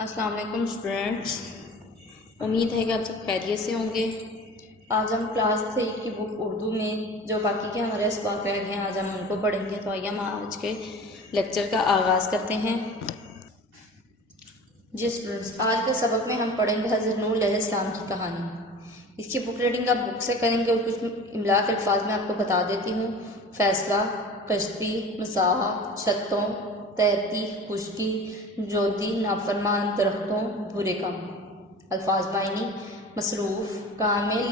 अस्सलाम वालेकुम स्टूडेंट्स, उम्मीद है कि आप सब खैरियत से होंगे। आज हम क्लास 3 की बुक उर्दू में जो बाकी के हमारे सबक रह गए हैं आज हम उनको पढ़ेंगे। तो आइए हम आज के लेक्चर का आगाज़ करते हैं। जी स्टूडेंट्स, आज के सबक में हम पढ़ेंगे हज़रत नूह अलैहिस्सलाम की कहानी। इसकी बुक रीडिंग आप बुक से करेंगे और कुछ इमला के अल्फाज में आपको बता देती हूँ। फैसला, कश्ती, मसाह, छतों, तैरती, खुश्की, जोदी, नाफरमान, दरख्तों, बुरे काम। अल्फाज मायनी, मसरूफ़, काम में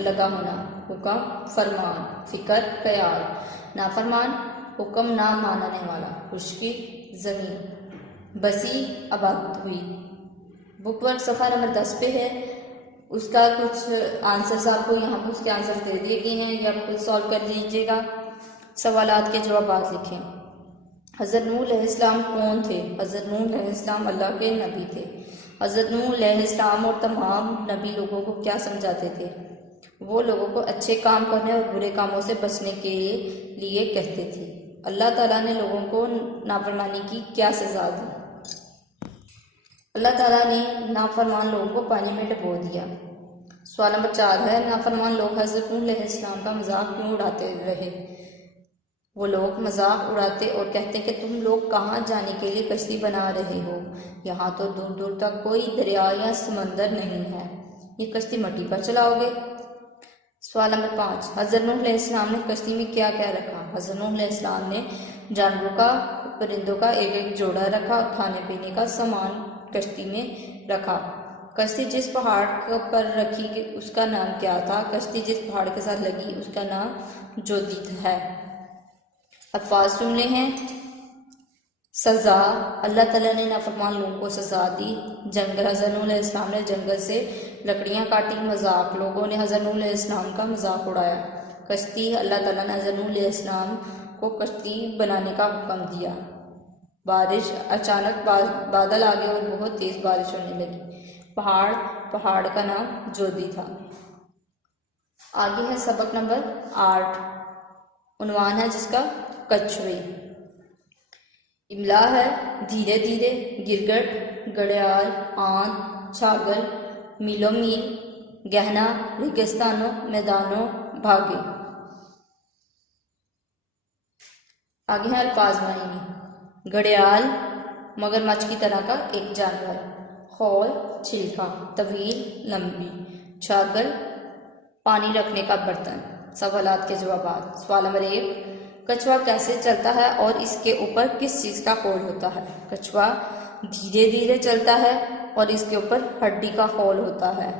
लगा होना, हुक्म, फरमान, फ़िक्र, ख्याल, नाफरमान, हुक्म ना मानने वाला, खुश्की, ज़मीन, बसी, आबाद हुई। बुक वर्क सफ़ा नंबर 10 पे है। उसका कुछ आंसर्स आपको यहाँ पर उसके आंसर दे दिए गए हैं, या आप खुद सॉल्व कर लीजिएगा। सवालात के जवाब लिखें। हज़रत नूह अलैहिस्सलाम कौन थे? हज़रत नूह अलैहिस्सलाम अल्लाह के नबी थे। हज़रत नूह अलैहिस्सलाम और तमाम नबी लोगों को क्या समझाते थे? वो लोगों को अच्छे काम करने और बुरे कामों से बचने के लिए कहते थे। अल्लाह ताला ने लोगों को नाफरमानी की क्या सज़ा दी? अल्लाह ताला ने नाफरमान लोगों को पानी में डुबो दिया। सवाल नंबर 4 है, नाफरमान लोग हज़रत नूह अलैहिस्सलाम का मजाक क्यों उड़ाते रहे? वो लोग मजाक उड़ाते और कहते कि तुम लोग कहाँ जाने के लिए कश्ती बना रहे हो? यहाँ तो दूर दूर तक कोई दरिया या समंदर नहीं है, ये कश्ती मट्टी पर चलाओगे। सवाल नंबर 5, हज़रत नूह अलैहिस्सलाम ने कश्ती में क्या क्या रखा? हज़रत नूह अलैहिस्सलाम ने जानवरों का, परिंदों का एक एक जोड़ा रखा और खाने पीने का सामान कश्ती में रखा। कश्ती जिस पहाड़ पर रखी उसका नाम क्या था? कश्ती जिस पहाड़ के साथ लगी उसका नाम जोदी है। अल्फाज सुनने हैं। सज़ा, अल्लाह ताला ने नाफरमान लोगों को सज़ा दी। जंगल, हज़रत नूह अलैहिस्सलाम ने जंगल से लकड़ियाँ काटी। मजाक, लोगों ने हज़रत नूह अलैहिस्सलाम का मजाक उड़ाया। कश्ती, अल्लाह ताला ने हज़रत नूह अलैहिस्सलाम को कश्ती बनाने का हुक्म दिया। बारिश, अचानक बादल आ गए और बहुत तेज़ बारिश होने लगी। पहाड़, पहाड़ का नाम जोदी था। आगे है सबक नंबर 8, उन्वान है जिसका कछुए। इमला है, धीरे धीरे, गिरगट, घड़ियाल, आंध, छागल, मीलों मील, गहना, रेगिस्तानों, मैदानों, भागे। आगे है अल्फाज मायने। घड़ियाल, मगरमच्छ की तरह का एक जानवर। खौल, छिलका, तवील, लंबी। छागल, पानी रखने का बर्तन। सवालात के जवाब। सवाल नंबर 1, कछुआ कैसे चलता है और इसके ऊपर किस चीज़ का खोल होता है? कछुआ धीरे धीरे चलता है और इसके ऊपर हड्डी का खोल होता है।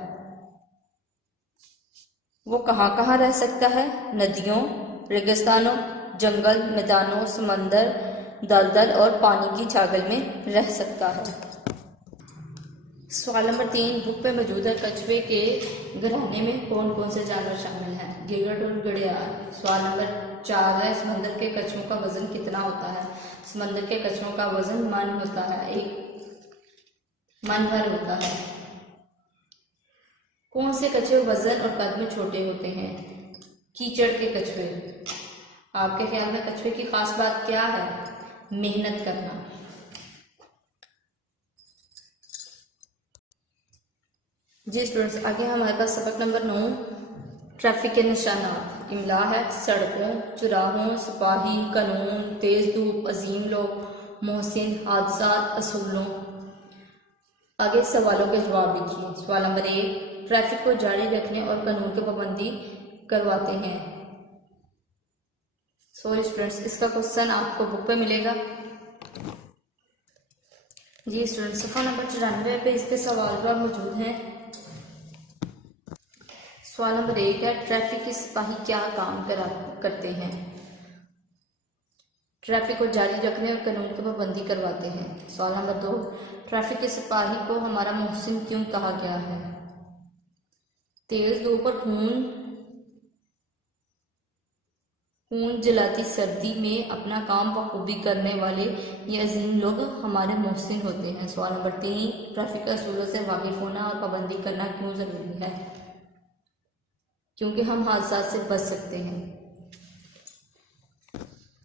वो कहाँ कहाँ रह सकता है? नदियों, रेगिस्तानों, जंगल, मैदानों, समंदर, दलदल और पानी की छागल में रह सकता है। सवाल नंबर 3, बुक पे मौजूद है कछुए के घराने में कौन कौन से जानवर शामिल हैं? गिरगट और घड़ियाल। सवाल नंबर 4 है, समंदर के कछुओं का वजन कितना होता है? समंदर के कछुओं का वजन मन होता है, एक मन भर होता है। कौन से कछुए वजन और कद में छोटे होते हैं? कीचड़ के कछुए। आपके ख्याल में कछुए की खास बात क्या है? मेहनत करना। जी स्टूडेंट्स, आगे हमारे पास सबक नंबर 9, ट्रैफिक के निशानात। इमला है, सड़कों, चौराहों, सिपाही, कानून, तेज धूप, अजीम लोग, मोहसिन, हादसात, असूलों। आगे सवालों के जवाब लिखिए। सवाल नंबर 1, ट्रैफिक को जारी रखने और कानून की पाबंदी करवाते हैं। सॉरी स्टूडेंट्स, इसका क्वेश्चन आपको बुक पे मिलेगा। जी स्टूडेंट्स, सफ़ा नंबर 94 पे इसके सवाल जवाब मौजूद हैं। सवाल नंबर 1 है, ट्रैफिक के सिपाही क्या काम करते हैं? ट्रैफिक को जारी रखने और कानून की पाबंदी करवाते हैं। सवाल नंबर 2, ट्रैफिक के सिपाही को हमारा मोहसिन क्यों कहा गया है? तेज धूप और खून जलाती सर्दी में अपना काम बखूबी करने वाले ये अजीम लोग हमारे मोहसिन होते हैं। सवाल नंबर 3, ट्रैफिक के असूलों से वाकिफ होना और पाबंदी करना क्यों ज़रूरी है? क्योंकि हम हादसा से बच सकते हैं।